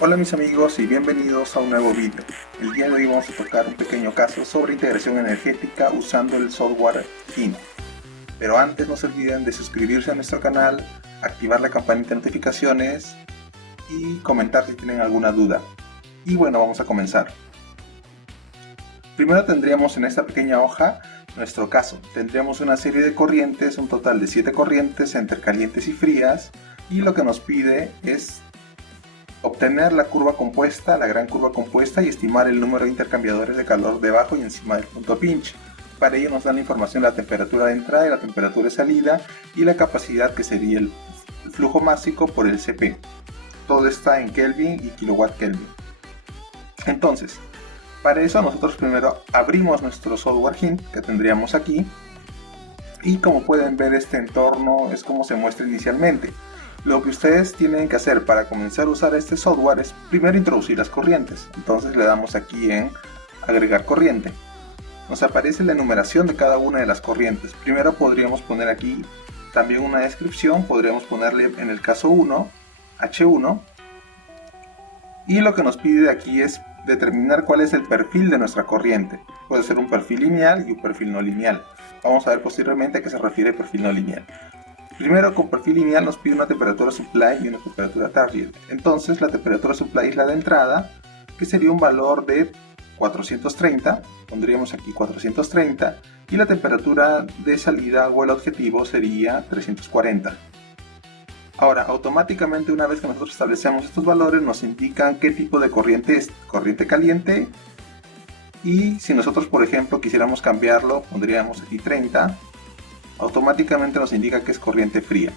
Hola mis amigos y bienvenidos a un nuevo vídeo. El día de hoy vamos a tocar un pequeño caso sobre integración energética usando el software Hint. Pero antes no se olviden de suscribirse a nuestro canal, activar la campanita de notificaciones y comentar si tienen alguna duda. Y bueno, vamos a comenzar. Primero tendríamos en esta pequeña hoja nuestro caso. Tendríamos una serie de corrientes, un total de 7 corrientes entre calientes y frías, y lo que nos pide es obtener la curva compuesta, la gran curva compuesta, y estimar el número de intercambiadores de calor debajo y encima del punto pinch. Para ello nos dan la información de la temperatura de entrada y la temperatura de salida y la capacidad, que sería el flujo másico por el Cp. Todo está en Kelvin y kilowatt Kelvin. Entonces, para eso nosotros primero abrimos nuestro software Hint que tendríamos aquí, y como pueden ver, este entorno es como se muestra inicialmente. Lo que ustedes tienen que hacer para comenzar a usar este software es primero introducir las corrientes. Entonces le damos aquí en agregar corriente. Nos aparece la enumeración de cada una de las corrientes. Primero podríamos poner aquí también una descripción. Podríamos ponerle en el caso 1 H1, y lo que nos pide aquí es determinar cuál es el perfil de nuestra corriente. Puede ser un perfil lineal y un perfil no lineal. Vamos a ver posteriormente a qué se refiere el perfil no lineal. Primero, con perfil lineal nos pide una temperatura supply y una temperatura target. Entonces la temperatura supply es la de entrada, que sería un valor de 430, pondríamos aquí 430, y la temperatura de salida o el objetivo sería 340. Ahora, automáticamente, una vez que nosotros establecemos estos valores, nos indican qué tipo de corriente es: corriente caliente, y si nosotros, por ejemplo, quisiéramos cambiarlo, pondríamos aquí 30, automáticamente nos indica que es corriente fría.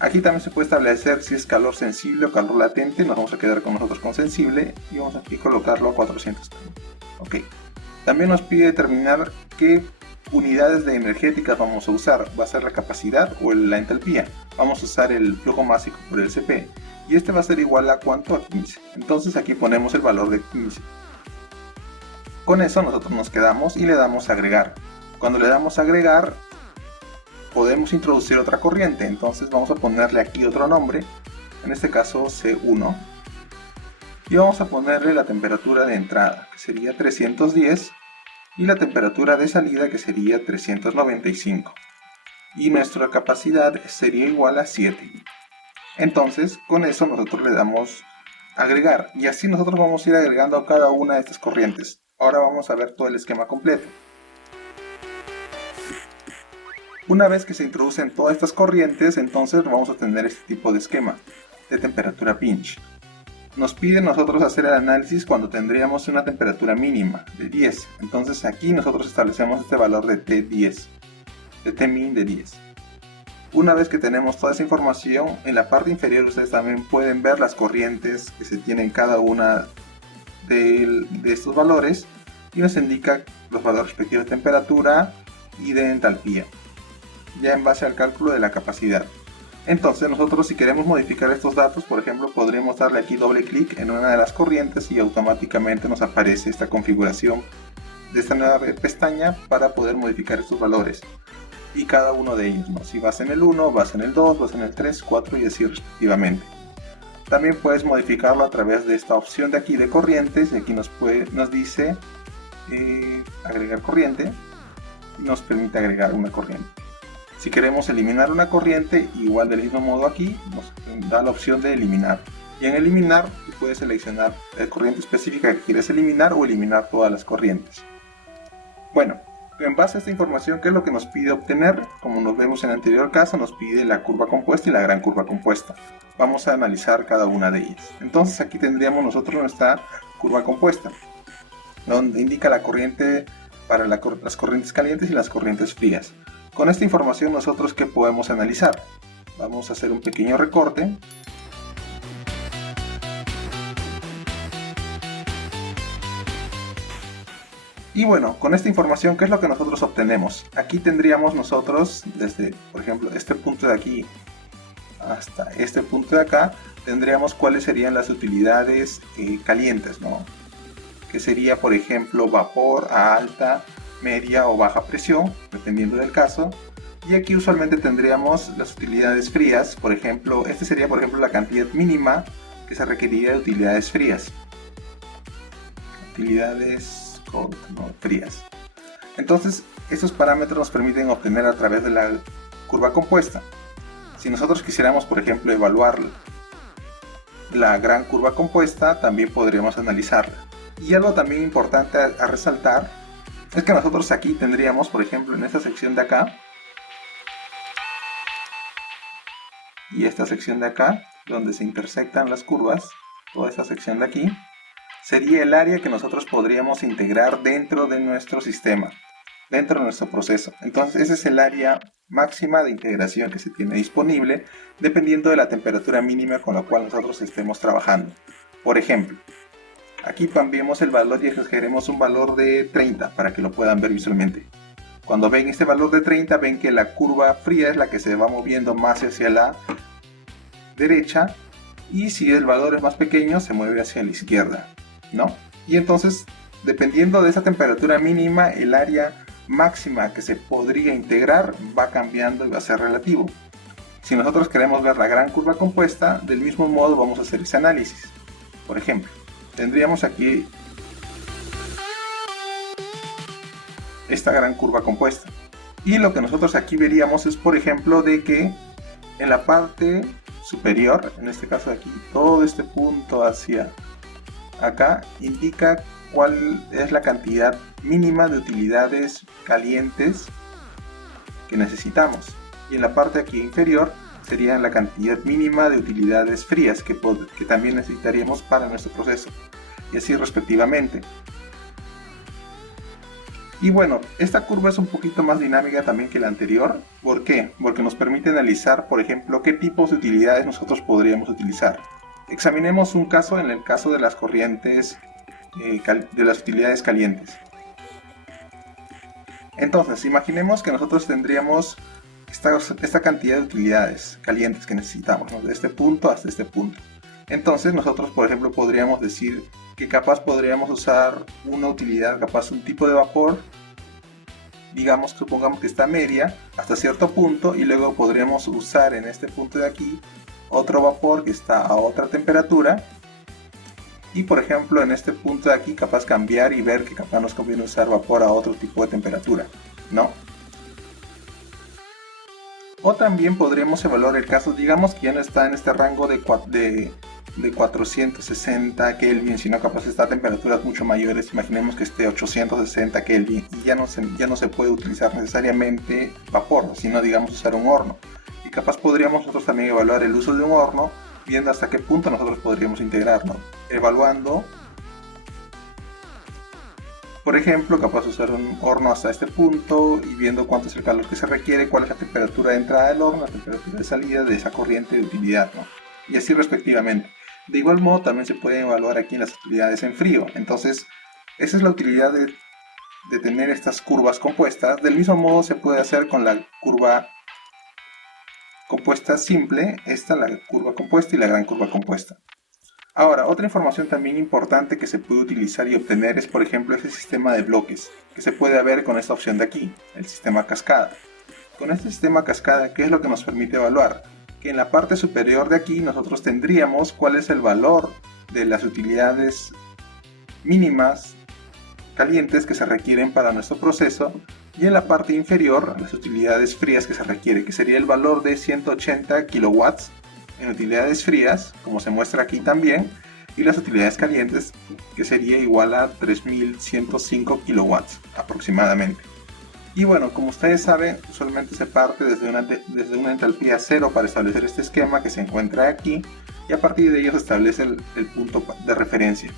Aquí también se puede establecer si es calor sensible o calor latente. Nos vamos a quedar con nosotros con sensible y vamos aquí a colocarlo a 430. Ok. También nos pide determinar qué unidades de energéticas vamos a usar. ¿Va a ser la capacidad o la entalpía? Vamos a usar el flujo másico por el Cp, y este va a ser igual a ¿cuánto? A 15. Entonces aquí ponemos el valor de 15. Con eso nosotros nos quedamos y le damos a agregar. Cuando le damos a agregar, podemos introducir otra corriente. Entonces vamos a ponerle aquí otro nombre, en este caso C1, y vamos a ponerle la temperatura de entrada, que sería 310, y la temperatura de salida, que sería 395, y nuestra capacidad sería igual a 7. Entonces con eso nosotros le damos agregar, y así nosotros vamos a ir agregando a cada una de estas corrientes. Ahora vamos a ver todo el esquema completo. Una vez que se introducen todas estas corrientes, entonces vamos a tener este tipo de esquema de temperatura pinch. Nos pide nosotros hacer el análisis cuando tendríamos una temperatura mínima de 10. Entonces aquí nosotros establecemos este valor de T10, de Tmin de 10. Una vez que tenemos toda esa información, en la parte inferior ustedes también pueden ver las corrientes que se tienen cada una de estos valores, y nos indica los valores respectivos de temperatura y de entalpía, ya en base al cálculo de la capacidad. Entonces nosotros, si queremos modificar estos datos, por ejemplo, podríamos darle aquí doble clic en una de las corrientes y automáticamente nos aparece esta configuración de esta nueva pestaña para poder modificar estos valores y cada uno de ellos, ¿no? Si vas en el 1, vas en el 2, vas en el 3, 4 y así respectivamente. También puedes modificarlo a través de esta opción de aquí de corrientes, y aquí nos dice agregar corriente, y nos permite agregar una corriente. Si queremos eliminar una corriente, igual del mismo modo aquí nos da la opción de eliminar, y en eliminar tú puedes seleccionar la corriente específica que quieres eliminar o eliminar todas las corrientes. Bueno, en base a esta información, ¿qué es lo que nos pide obtener? Como nos vemos en el anterior caso, nos pide la curva compuesta y la gran curva compuesta. Vamos a analizar cada una de ellas. Entonces aquí tendríamos nosotros nuestra curva compuesta, donde indica la corriente para las corrientes calientes y las corrientes frías. Con esta información, nosotros, ¿qué podemos analizar? Vamos a hacer un pequeño recorte. Y bueno, con esta información, ¿qué es lo que nosotros obtenemos? Aquí tendríamos nosotros, desde, por ejemplo, este punto de aquí hasta este punto de acá, tendríamos cuáles serían las utilidades calientes, ¿no? Que sería, por ejemplo, vapor a alta, media o baja presión, dependiendo del caso. Y aquí usualmente tendríamos las utilidades frías. Por ejemplo, este sería, por ejemplo, la cantidad mínima que se requeriría de utilidades frías. Utilidades frías. Entonces, estos parámetros nos permiten obtener a través de la curva compuesta. Si nosotros quisiéramos, por ejemplo, evaluar la gran curva compuesta, también podríamos analizarla. Y algo también importante a resaltar es que nosotros aquí tendríamos, por ejemplo, en esta sección de acá y esta sección de acá, donde se intersectan las curvas, toda esta sección de aquí, sería el área que nosotros podríamos integrar dentro de nuestro sistema, dentro de nuestro proceso. Entonces ese es el área máxima de integración que se tiene disponible, dependiendo de la temperatura mínima con la cual nosotros estemos trabajando. Por ejemplo, aquí cambiemos el valor y escogeremos un valor de 30 para que lo puedan ver visualmente. Cuando ven este valor de 30, ven que la curva fría es la que se va moviendo más hacia la derecha, y si el valor es más pequeño se mueve hacia la izquierda, ¿no? Y entonces, dependiendo de esa temperatura mínima, el área máxima que se podría integrar va cambiando y va a ser relativo. Si nosotros queremos ver la gran curva compuesta, del mismo modo vamos a hacer ese análisis. Por ejemplo, tendríamos aquí esta gran curva compuesta, y lo que nosotros aquí veríamos es, por ejemplo, de que en la parte superior, en este caso de aquí, todo este punto hacia acá indica cuál es la cantidad mínima de utilidades calientes que necesitamos, y en la parte aquí inferior sería la cantidad mínima de utilidades frías que también necesitaríamos para nuestro proceso, y así respectivamente. Y bueno, esta curva es un poquito más dinámica también que la anterior. ¿Por qué? Porque nos permite analizar, por ejemplo, qué tipos de utilidades nosotros podríamos utilizar. Examinemos un caso en el caso de las corrientes, de las utilidades calientes. Entonces, imaginemos que nosotros tendríamos esta cantidad de utilidades calientes que necesitamos, ¿no? De este punto hasta este punto. Entonces nosotros, por ejemplo, podríamos decir que capaz podríamos usar una utilidad, capaz un tipo de vapor, digamos, supongamos que está media hasta cierto punto, y luego podríamos usar en este punto de aquí otro vapor que está a otra temperatura, y por ejemplo en este punto de aquí capaz cambiar y ver que capaz nos conviene usar vapor a otro tipo de temperatura, ¿no? O también podríamos evaluar el caso, digamos que ya no está en este rango de 460 Kelvin, sino capaz está a temperaturas mucho mayores. Imaginemos que esté 860 Kelvin y ya no se puede utilizar necesariamente vapor, sino digamos usar un horno. Y capaz podríamos nosotros también evaluar el uso de un horno, viendo hasta qué punto nosotros podríamos integrarlo, evaluando, por ejemplo, capaz usar un horno hasta este punto y viendo cuánto es el calor que se requiere, cuál es la temperatura de entrada del horno, la temperatura de salida de esa corriente de utilidad, ¿no? Y así respectivamente. De igual modo también se pueden evaluar aquí las utilidades en frío. Entonces esa es la utilidad de tener estas curvas compuestas. Del mismo modo se puede hacer con la curva compuesta simple, la curva compuesta y la gran curva compuesta. Ahora, otra información también importante que se puede utilizar y obtener es, por ejemplo, ese sistema de bloques que se puede ver con esta opción de aquí, el sistema cascada. Con este sistema cascada, ¿qué es lo que nos permite evaluar? Que en la parte superior de aquí nosotros tendríamos cuál es el valor de las utilidades mínimas calientes que se requieren para nuestro proceso, y en la parte inferior las utilidades frías que se requiere, que sería el valor de 180 kilowatts en utilidades frías, como se muestra aquí también, y las utilidades calientes, que sería igual a 3105 kilowatts aproximadamente. Y bueno, como ustedes saben, usualmente se parte desde una entalpía cero para establecer este esquema que se encuentra aquí, y a partir de ello se establece el punto de referencia.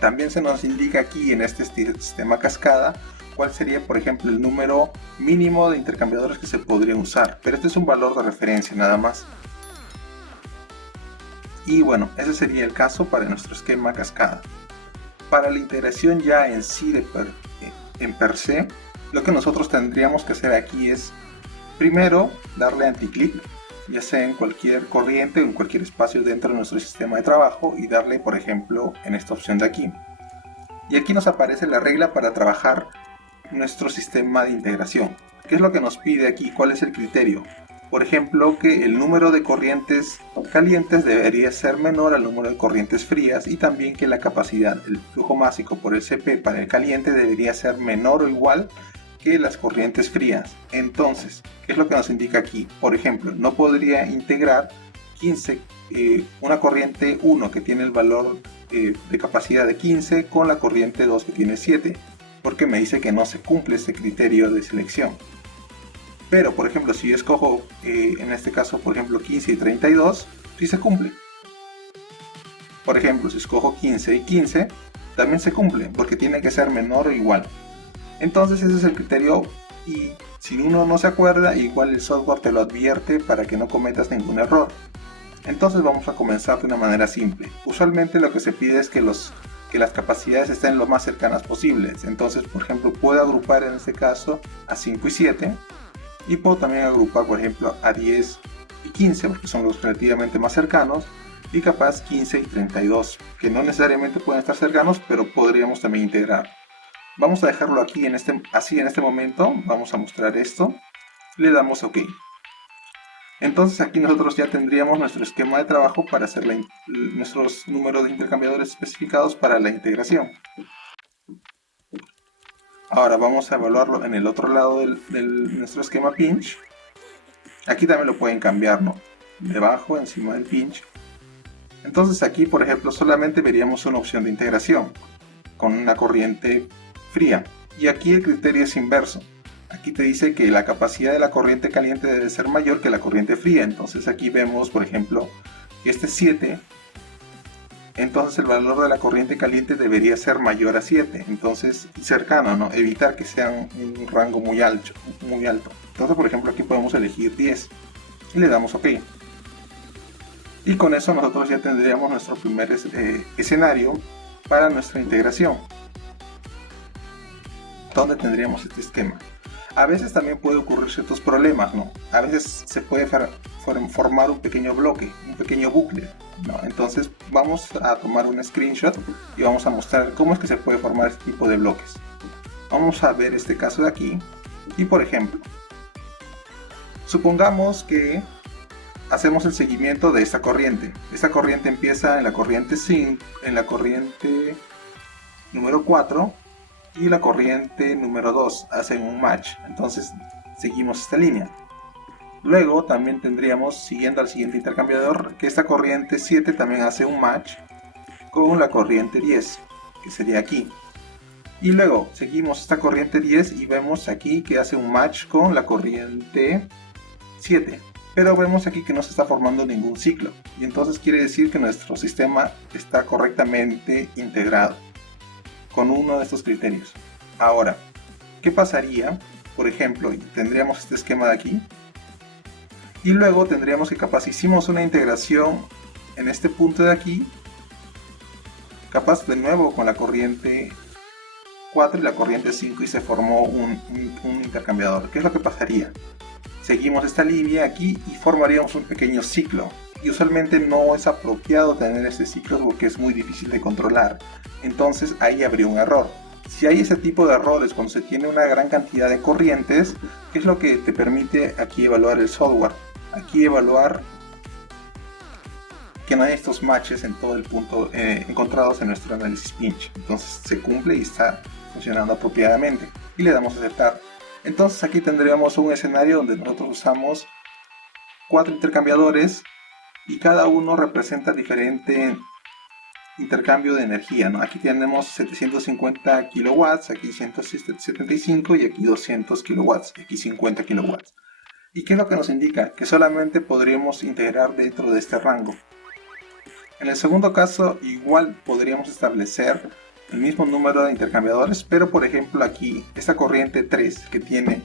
También se nos indica aquí en este sistema cascada cuál sería, por ejemplo, el número mínimo de intercambiadores que se podrían usar, pero este es un valor de referencia nada más. Y bueno, ese sería el caso para nuestro esquema cascada. Para la integración ya en sí en per se, lo que nosotros tendríamos que hacer aquí es primero darle anticlick, ya sea en cualquier corriente o en cualquier espacio dentro de nuestro sistema de trabajo, y darle, por ejemplo, en esta opción de aquí. Y aquí nos aparece la regla para trabajar nuestro sistema de integración. ¿Qué es lo que nos pide aquí? ¿Cuál es el criterio? por ejemplo, que el número de corrientes calientes debería ser menor al número de corrientes frías, y también que la capacidad, el flujo másico por el CP para el caliente debería ser menor o igual que las corrientes frías. Entonces, ¿qué es lo que nos indica aquí? Por ejemplo, no podría integrar 15, una corriente 1 que tiene el valor de capacidad de 15 con la corriente 2 que tiene 7, porque me dice que no se cumple este criterio de selección. Pero, por ejemplo, si yo escojo, en este caso, por ejemplo, 15 y 32, sí se cumple. Por ejemplo, si escojo 15 y 15, también se cumple, porque tiene que ser menor o igual. Entonces ese es el criterio, y si uno no se acuerda, igual el software te lo advierte para que no cometas ningún error. Entonces vamos a comenzar de una manera simple. Usualmente lo que se pide es que las capacidades estén lo más cercanas posibles. Entonces, por ejemplo, puedo agrupar en este caso a 5 y 7, y puedo también agrupar, por ejemplo, a 10 y 15, porque son los relativamente más cercanos, y capaz 15 y 32, que no necesariamente pueden estar cercanos, pero podríamos también integrar. Vamos a dejarlo aquí así en este momento. Vamos a mostrar esto, le damos OK. Entonces aquí nosotros ya tendríamos nuestro esquema de trabajo para hacer nuestros números de intercambiadores especificados para la integración. Ahora vamos a evaluarlo en el otro lado de nuestro esquema pinch. Aquí también lo pueden cambiar, ¿no? Debajo, encima del pinch. Entonces aquí, por ejemplo, solamente veríamos una opción de integración con una corriente fría. Y aquí el criterio es inverso. Aquí te dice que la capacidad de la corriente caliente debe ser mayor que la corriente fría. Entonces aquí vemos, por ejemplo, que este es 7. Entonces el valor de la corriente caliente debería ser mayor a 7. Entonces, cercano, ¿no? Evitar que sea un rango muy alto. Entonces, por ejemplo, aquí podemos elegir 10. Y le damos OK. Y con eso nosotros ya tendríamos nuestro primer escenario para nuestra integración, donde tendríamos este esquema. A veces también puede ocurrir ciertos problemas, ¿no? A veces se puede formar un pequeño bloque, un pequeño bucle, ¿no? Entonces vamos a tomar un screenshot y vamos a mostrar cómo es que se puede formar este tipo de bloques. Vamos a ver este caso de aquí. Y por ejemplo, supongamos que hacemos el seguimiento de esta corriente. Esta corriente empieza en la corriente 5, en la corriente número 4, y la corriente número 2 hacen un match. Entonces seguimos esta línea. Luego también tendríamos, siguiendo al siguiente intercambiador, que esta corriente 7 también hace un match con la corriente 10, que sería aquí. Y luego seguimos esta corriente 10 y vemos aquí que hace un match con la corriente 7. Pero vemos aquí que no se está formando ningún ciclo. Y entonces quiere decir que nuestro sistema está correctamente integrado con uno de estos criterios. Ahora, ¿qué pasaría? Por ejemplo, tendríamos este esquema de aquí, y luego tendríamos que capaz hicimos una integración en este punto de aquí, capaz de nuevo con la corriente 4 y la corriente 5, y se formó un intercambiador. ¿Qué es lo que pasaría? Seguimos esta línea aquí y formaríamos un pequeño ciclo. Y usualmente no es apropiado tener este ciclo porque es muy difícil de controlar. Entonces ahí habría un error. Si hay ese tipo de errores cuando se tiene una gran cantidad de corrientes, ¿qué es lo que te permite aquí evaluar el software? Aquí evaluar que no hay estos matches en todo el punto encontrados en nuestro análisis pinch. Entonces se cumple y está funcionando apropiadamente. Y le damos a aceptar. Entonces aquí tendríamos un escenario donde nosotros usamos 4 intercambiadores y cada uno representa diferente intercambio de energía, ¿no? Aquí tenemos 750 kilowatts, aquí 175 y aquí 200 kilowatts, y aquí 50 kilowatts. ¿Y qué es lo que nos indica? Que solamente podríamos integrar dentro de este rango. En el segundo caso igual podríamos establecer el mismo número de intercambiadores, pero por ejemplo aquí esta corriente 3 que tiene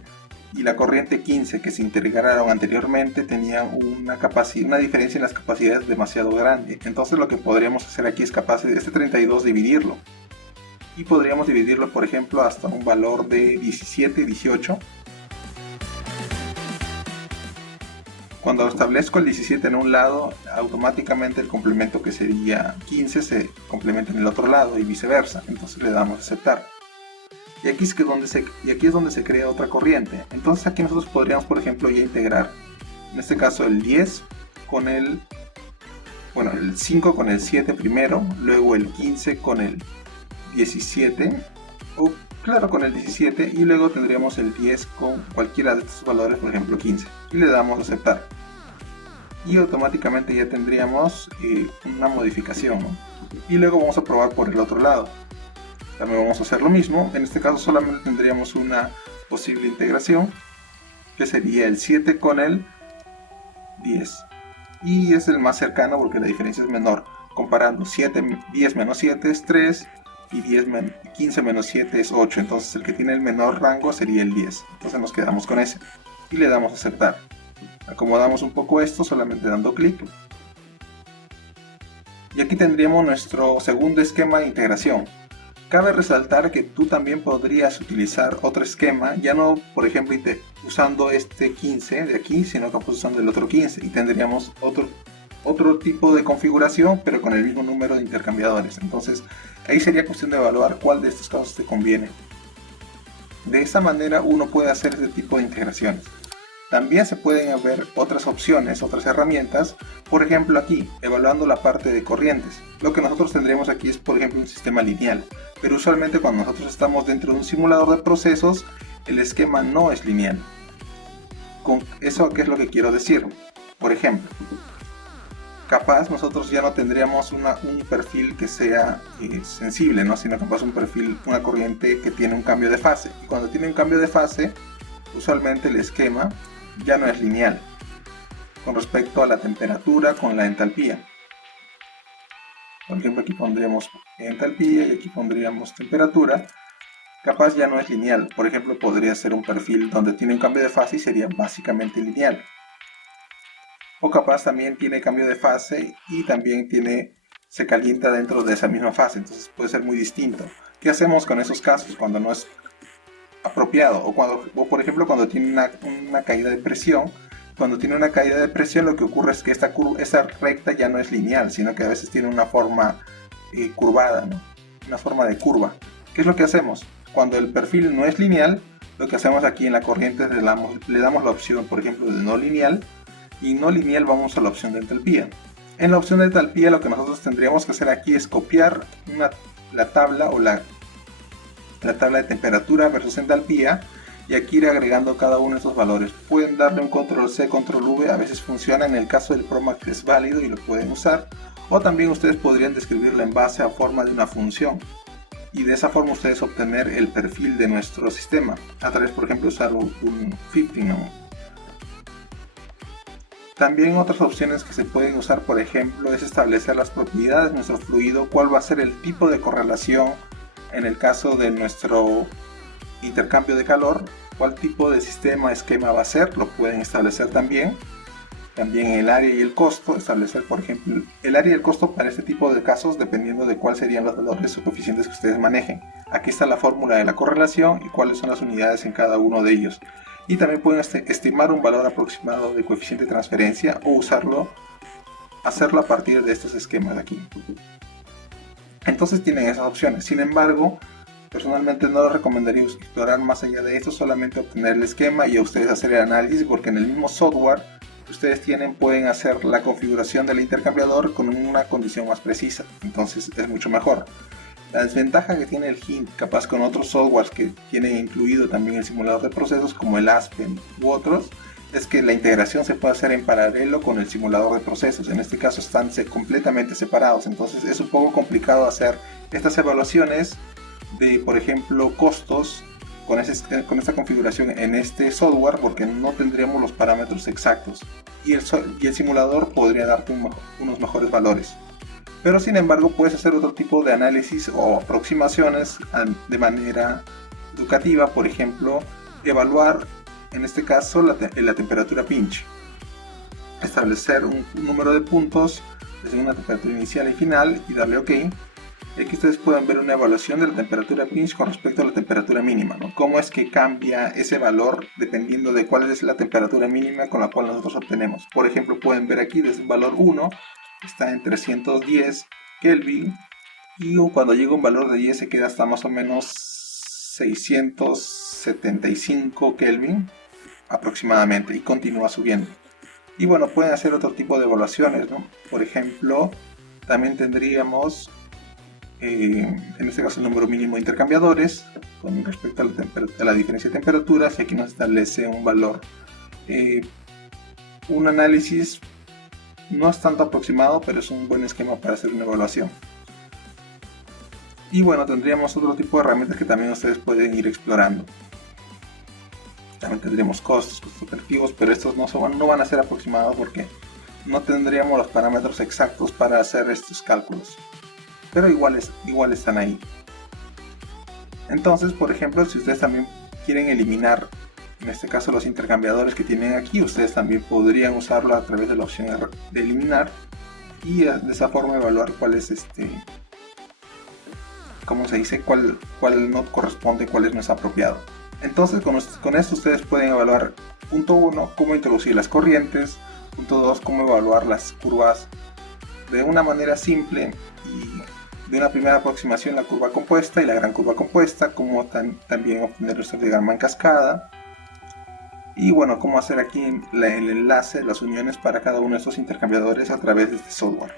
y la corriente 15 que se integraron anteriormente tenían una diferencia en las capacidades demasiado grande. Entonces lo que podríamos hacer aquí es capaz de este 32 dividirlo, y podríamos dividirlo por ejemplo hasta un valor de 17, 18. Cuando establezco el 17 en un lado, automáticamente el complemento que sería 15 se complementa en el otro lado y viceversa. Entonces le damos a aceptar. Y aquí es donde se crea otra corriente. Entonces aquí nosotros podríamos, por ejemplo, ya integrar En este caso el 10 con el 5 con el 7 primero, luego el 15 con el 17, o claro, con el 17, y luego tendríamos el 10 con cualquiera de estos valores, por ejemplo 15, y le damos a aceptar. Y automáticamente ya tendríamos una modificación, ¿no? Y luego vamos a probar por el otro lado. También vamos a hacer lo mismo. En este caso solamente tendríamos una posible integración, que sería el 7 con el 10. Y es el más cercano porque la diferencia es menor. Comparando 10 menos 7 es 3 y 15 menos 7 es 8. Entonces el que tiene el menor rango sería el 10. Entonces nos quedamos con ese. Y le damos a aceptar. Acomodamos un poco esto solamente dando clic. Y aquí tendríamos nuestro segundo esquema de integración. Cabe resaltar que tú también podrías utilizar otro esquema, ya no por ejemplo usando este 15 de aquí, sino que usando el otro 15 y tendríamos otro tipo de configuración pero con el mismo número de intercambiadores. Entonces ahí sería cuestión de evaluar cuál de estos casos te conviene. De esa manera uno puede hacer este tipo de integraciones. También se pueden ver otras opciones, otras herramientas, por ejemplo aquí, evaluando la parte de corrientes. Lo que nosotros tendríamos aquí es por ejemplo un sistema lineal, pero usualmente cuando nosotros estamos dentro de un simulador de procesos, el esquema no es lineal. ¿Con eso qué es lo que quiero decir? Por ejemplo, capaz nosotros ya no tendríamos un perfil que sea sensible, ¿no? Sino capaz un perfil, una corriente que tiene un cambio de fase. Y cuando tiene un cambio de fase, usualmente el esquema ya no es lineal con respecto a la temperatura con la entalpía. Por ejemplo, aquí pondríamos entalpía y aquí pondríamos temperatura. Capaz ya no es lineal. Por ejemplo, podría ser un perfil donde tiene un cambio de fase y sería básicamente lineal. O capaz también tiene cambio de fase y también se calienta dentro de esa misma fase. Entonces puede ser muy distinto. ¿Qué hacemos con esos casos cuando no es apropiado? O por ejemplo cuando tiene una caída de presión. Cuando tiene una caída de presión, lo que ocurre es que esta recta ya no es lineal, sino que a veces tiene una forma curvada, ¿no? Una forma de curva. ¿Qué es lo que hacemos? Cuando el perfil no es lineal, lo que hacemos aquí en la corriente le damos la opción, por ejemplo, de no lineal, y no lineal vamos a la opción de entalpía. En la opción de entalpía lo que nosotros tendríamos que hacer aquí es copiar la tabla o la tabla de temperatura versus entalpía, y aquí ir agregando cada uno de esos valores. Pueden darle un control C, control V, a veces funciona. En el caso del PROMAC es válido y lo pueden usar, o también ustedes podrían describirlo en base a forma de una función, y de esa forma ustedes obtener el perfil de nuestro sistema a través, por ejemplo, usar un 15, ¿no? También otras opciones que se pueden usar, por ejemplo, es establecer las propiedades de nuestro fluido, cuál va a ser el tipo de correlación en el caso de nuestro intercambio de calor, cuál tipo de sistema, esquema va a ser, lo pueden establecer también. También el área y el costo, establecer por ejemplo el área y el costo para este tipo de casos dependiendo de cuáles serían los valores o coeficientes que ustedes manejen. Aquí está la fórmula de la correlación y cuáles son las unidades en cada uno de ellos. Y también pueden estimar un valor aproximado de coeficiente de transferencia o hacerlo a partir de estos esquemas de aquí. Entonces tienen esas opciones. Sin embargo, personalmente no les recomendaría explorar más allá de esto, solamente obtener el esquema y a ustedes hacer el análisis, porque en el mismo software que ustedes pueden hacer la configuración del intercambiador con una condición más precisa. Entonces es mucho mejor. La desventaja que tiene el Hint, capaz con otros softwares que tienen incluido también el simulador de procesos como el Aspen u otros, es que la integración se puede hacer en paralelo con el simulador de procesos. En este caso están completamente separados, entonces es un poco complicado hacer estas evaluaciones de, por ejemplo, costos con esta configuración en este software, porque no tendríamos los parámetros exactos y el simulador podría darte unos mejores valores. Pero sin embargo puedes hacer otro tipo de análisis o aproximaciones de manera educativa, por ejemplo, evaluar en este caso la temperatura pinch, establecer un número de puntos desde una temperatura inicial y final y darle OK. Y aquí ustedes pueden ver una evaluación de la temperatura pinch con respecto a la temperatura mínima, ¿no? Cómo es que cambia ese valor dependiendo de cuál es la temperatura mínima con la cual nosotros obtenemos. Por ejemplo, pueden ver aquí desde el valor 1 está en 310 Kelvin y cuando llega un valor de 10 se queda hasta más o menos 675 Kelvin aproximadamente y continúa subiendo. Y bueno, pueden hacer otro tipo de evaluaciones, ¿no? Por ejemplo, también tendríamos, en este caso, el número mínimo de intercambiadores con respecto a la diferencia de temperaturas, y aquí nos establece un valor. Un análisis no es tanto aproximado, pero es un buen esquema para hacer una evaluación. Y bueno, tendríamos otro tipo de herramientas que también ustedes pueden ir explorando. También tendríamos costos operativos, pero estos no van a ser aproximados porque no tendríamos los parámetros exactos para hacer estos cálculos. Pero igual están ahí. Entonces, por ejemplo, si ustedes también quieren eliminar, en este caso, los intercambiadores que tienen aquí, ustedes también podrían usarlo a través de la opción de eliminar y de esa forma evaluar cuál es ¿cómo se dice? Cuál no corresponde, cuál no es apropiado. Entonces con esto ustedes pueden evaluar, punto 1, cómo introducir las corrientes, punto 2, cómo evaluar las curvas de una manera simple y de una primera aproximación, la curva compuesta y la gran curva compuesta, cómo también obtener el histogram en cascada, y bueno, cómo hacer aquí el enlace, las uniones para cada uno de estos intercambiadores a través de este software.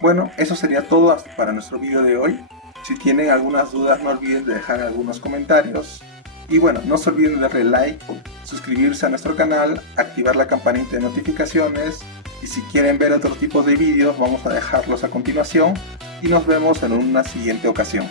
Bueno, eso sería todo para nuestro vídeo de hoy. Si tienen algunas dudas, no olviden de dejar algunos comentarios. Y bueno, no se olviden de darle like, suscribirse a nuestro canal, activar la campanita de notificaciones. Y si quieren ver otro tipo de vídeos, vamos a dejarlos a continuación. Y nos vemos en una siguiente ocasión.